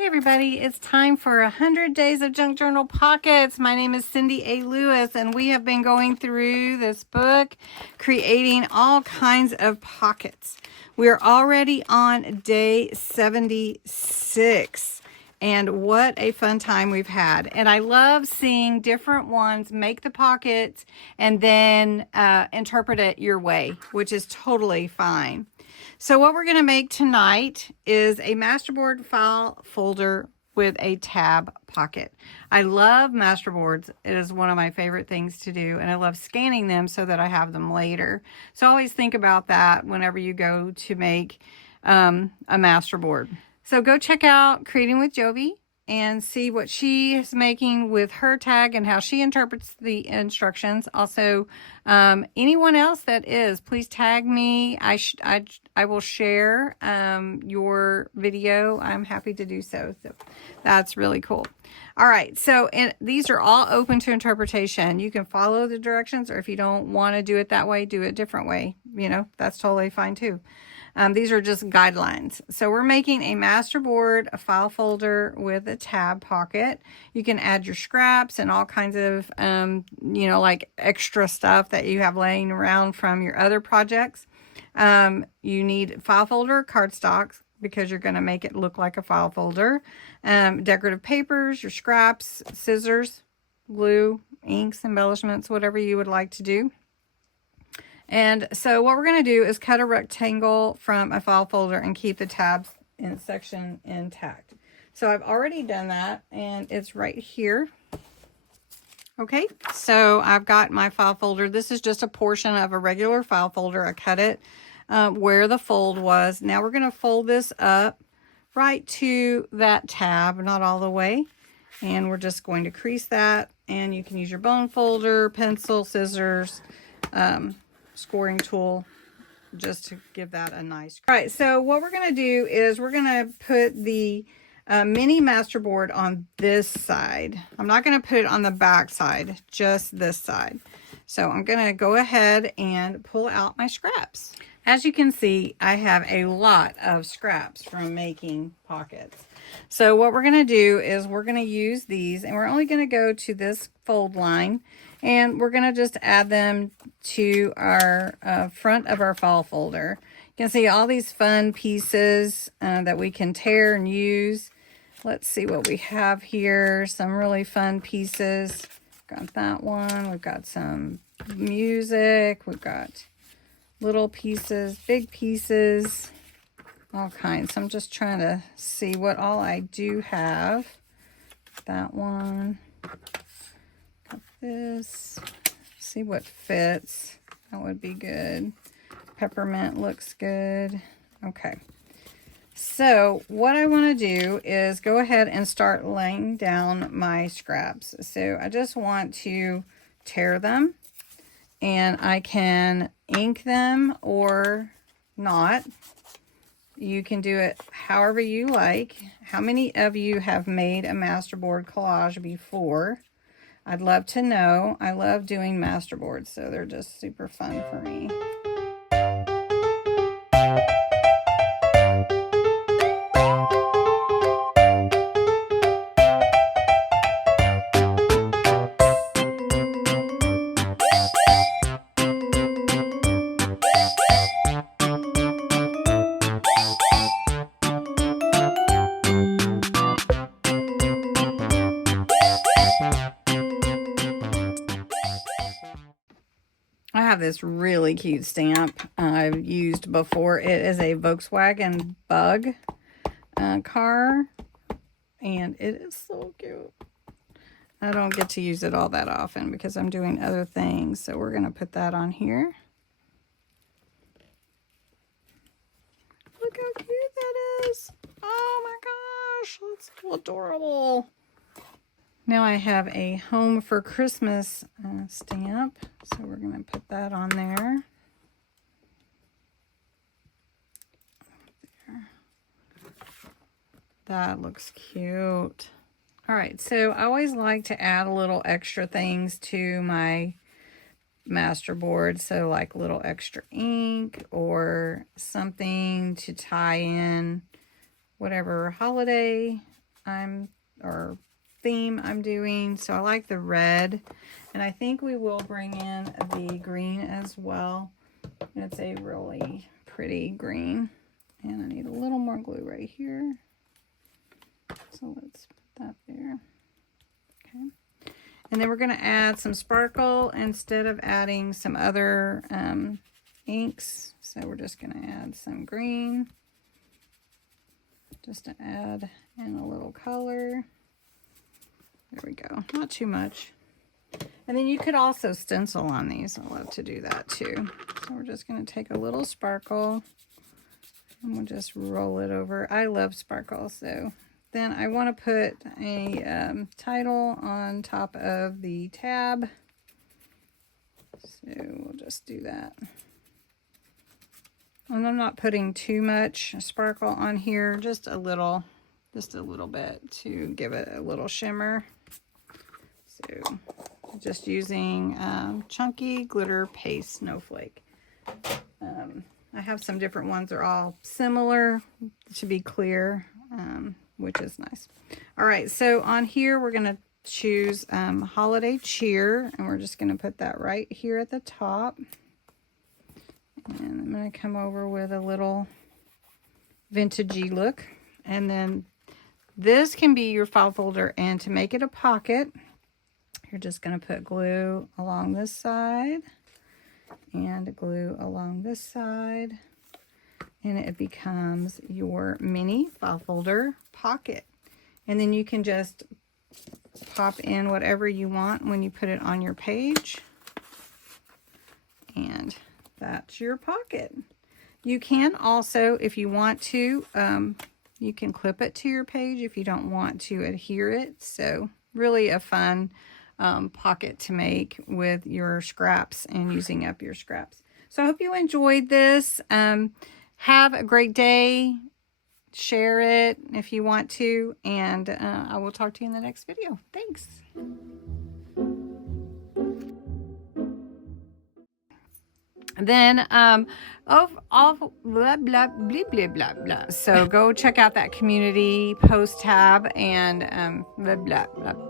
Hey everybody, it's time for 100 Days of Junk Journal Pockets. My name is Cindy A. Lewis and we have been going through this book, creating all kinds of pockets. We're already on day 76 and what a fun time we've had. And I love seeing different ones make the pockets and then interpret it your way, which is totally fine. So what we're going to make tonight is a Masterboard file folder with a tab pocket. I love Masterboards. It is one of my favorite things to do, and I love scanning them so that I have them later. So always think about that whenever you go to make a Masterboard. So go check out Creating with Jovi and see what she is making with her tag and how she interprets the instructions. Also, anyone else that is, please tag me. I will share your video. I'm happy to do so. So that's really cool. All right, so these are all open to interpretation. You can follow the directions, or if you don't want to do it that way, do it a different way. You know, that's totally fine too. These are just guidelines. So we're making a Masterboard, a file folder with a tab pocket. You can add your scraps and all kinds of, you know, like extra stuff that you have laying around from your other projects. You need file folder, cardstock, because you're going to make it look like a file folder. Decorative papers, your scraps, scissors, glue, inks, embellishments, whatever you would like to do. And so what we're going to do is cut a rectangle from a file folder and keep the tabs in section intact. So I've already done that and it's right here. Okay, so I've got my file folder. This is just a portion of a regular file folder. I cut it where the fold was. Now we're going to fold this up right to that tab, not all the way. And we're just going to crease that, and you can use your bone folder, pencil, scissors, scoring tool, just to give that a nice. All right, so what we're going to do is we're going to put the mini Masterboard on this side. I'm not going to put it on the back side, just this side. So I'm going to go ahead and pull out my scraps. As you can see, I have a lot of scraps from making pockets. So what we're going to do is we're going to use these, and we're only going to go to this fold line, and we're going to just add them to our front of our file folder. You can see all these fun pieces that we can tear and use. Let's see what we have here. Some really fun pieces. Got that one. We've got some music. We've got little pieces, big pieces, all kinds. So I'm just trying to see what all I do have. That one. Got this. See what fits. That would be good. Peppermint looks good. Okay. So what I want to do is go ahead and start laying down my scraps. So I just want to tear them, and I can ink them or not. You can do it however you like. How many of you have made a Masterboard collage before? I'd love to know. I love doing Masterboards, so they're just super fun for me. I have this really cute stamp I've used before. It is a Volkswagen Bug car, and it is so cute. I don't get to use it all that often because I'm doing other things, so we're going to put that on here. Look how cute that is. Oh my gosh, that's so adorable. Now I have a Home for Christmas stamp, so we're going to put that on there. That looks cute. All right, so I always like to add a little extra things to my Masterboard, so like little extra ink or something to tie in whatever holiday or theme I'm doing. So I like the red, and I think we will bring in the green as well. It's a really pretty green, and I need a little more glue right here. So let's put that there. Okay. And then we're going to add some sparkle instead of adding some other inks. So we're just going to add some green just to add in a little color. There we go. Not too much. And then you could also stencil on these. I love to do that too. So we're just going to take a little sparkle and we'll just roll it over. I love sparkle. So then I want to put a title on top of the tab. So we'll just do that. And I'm not putting too much sparkle on here, just a little bit to give it a little shimmer. So just using chunky glitter paste snowflake. I have some different ones. They're all similar, to be clear, which is nice. All right, so on here we're going to choose Holiday Cheer, and we're just going to put that right here at the top. And I'm going to come over with a little vintagey look. And then this can be your file folder, and to make it a pocket, you're just going to put glue along this side and glue along this side, and it becomes your mini file folder pocket. And then you can just pop in whatever you want when you put it on your page, and that's your pocket. You can also, if you want to, you can clip it to your page if you don't want to adhere it. So really a fun pocket to make with your scraps and using up your scraps. So I hope you enjoyed this. Have a great day. Share it if you want to, and I will talk to you in the next video. Thanks. Then of blah blah blah blah blah blah. So go check out that community post tab and blah blah blah.